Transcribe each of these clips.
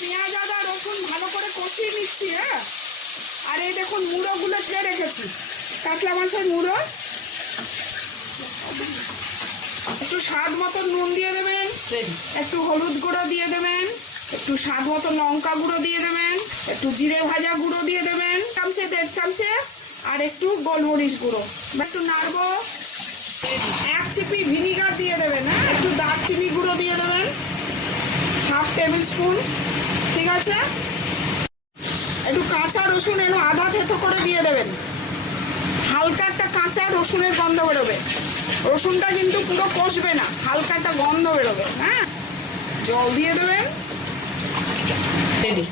পেঁয়াজ আদা রসুন ভালো করে কষিয়ে নিচ্ছি। হ্যাঁ, আর এই দেখুন মুড়োগুলো দিয়ে রেখেছি, কাতলা মাছের মুড়ো। একটু স্বাদ মতো নুন দিয়ে দেবেন, একটু হলুদ গুঁড়ো দিয়ে দেবেন, একটু স্বাদ মতো লঙ্কা গুঁড়ো দিয়ে দেবেন, একটু জিরে ভাজা গুঁড়ো দিয়ে দেবেন চামচে 1.5 চামচে, আর একটু গোলমরিচ গুঁড়ো। একটু নাড়বো। 1 চিপি ভিনিগার দিয়ে দেবেন। হ্যাঁ, একটু দারচিনি গুঁড়ো দিয়ে দেবেন, 1/2 টেবিল স্পুন। ঠিক আছে, একটু কাঁচা রসুন এনে আধা থেতো করে দিয়ে দেবেন। হালকা একটা কাঁচা রসুনের গন্ধ বেরোবে, রসুনটা কিন্তু পুরো কষবে না, হালকা একটা গন্ধ বেরোবে। হ্যাঁ, জল দিয়ে দেবেন। রেডি।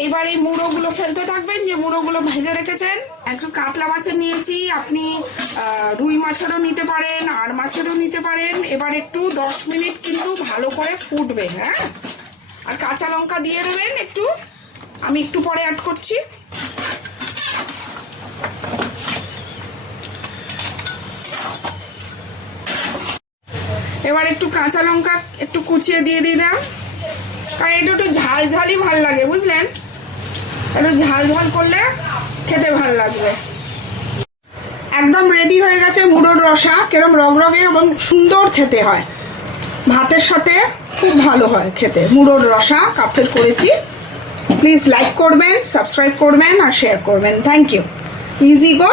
এইবার এই মুড়োগুলো ফেলতে থাকবেন, যে মুড়োগুলো ভেজে রেখেছেন। একটু কাতলা মাছের নিয়েছি, আপনি রুই মাছেরও নিতে পারেন, আর মাছেরও নিতে পারেন। এবার একটু 10 মিনিট কিন্তু ভালো করে ফুটবে। হ্যাঁ, আর কাঁচা লঙ্কা দিয়ে দেবেন একটু, আমি একটু পরে অ্যাড করছি। এবার একটু কাঁচা লঙ্কা একটু কুচিয়ে দিয়ে দিলাম, কারণ এটা একটু ঝাল ঝালই ভাল লাগে, বুঝলেন? একটু ঝাল ঝাল করলে খেতে ভাল লাগবে। একদম রেডি হয়ে গেছে মুড়োর রসা। কেরম রগরগে এবং সুন্দর খেতে হয়, ভাতের সাথে খুব ভালো হয় খেতে। মুড়োর রসা কাপড় করেছি। প্লিজ লাইক করবেন, সাবস্ক্রাইব করবেন আর শেয়ার করবেন। Thank you. Easy go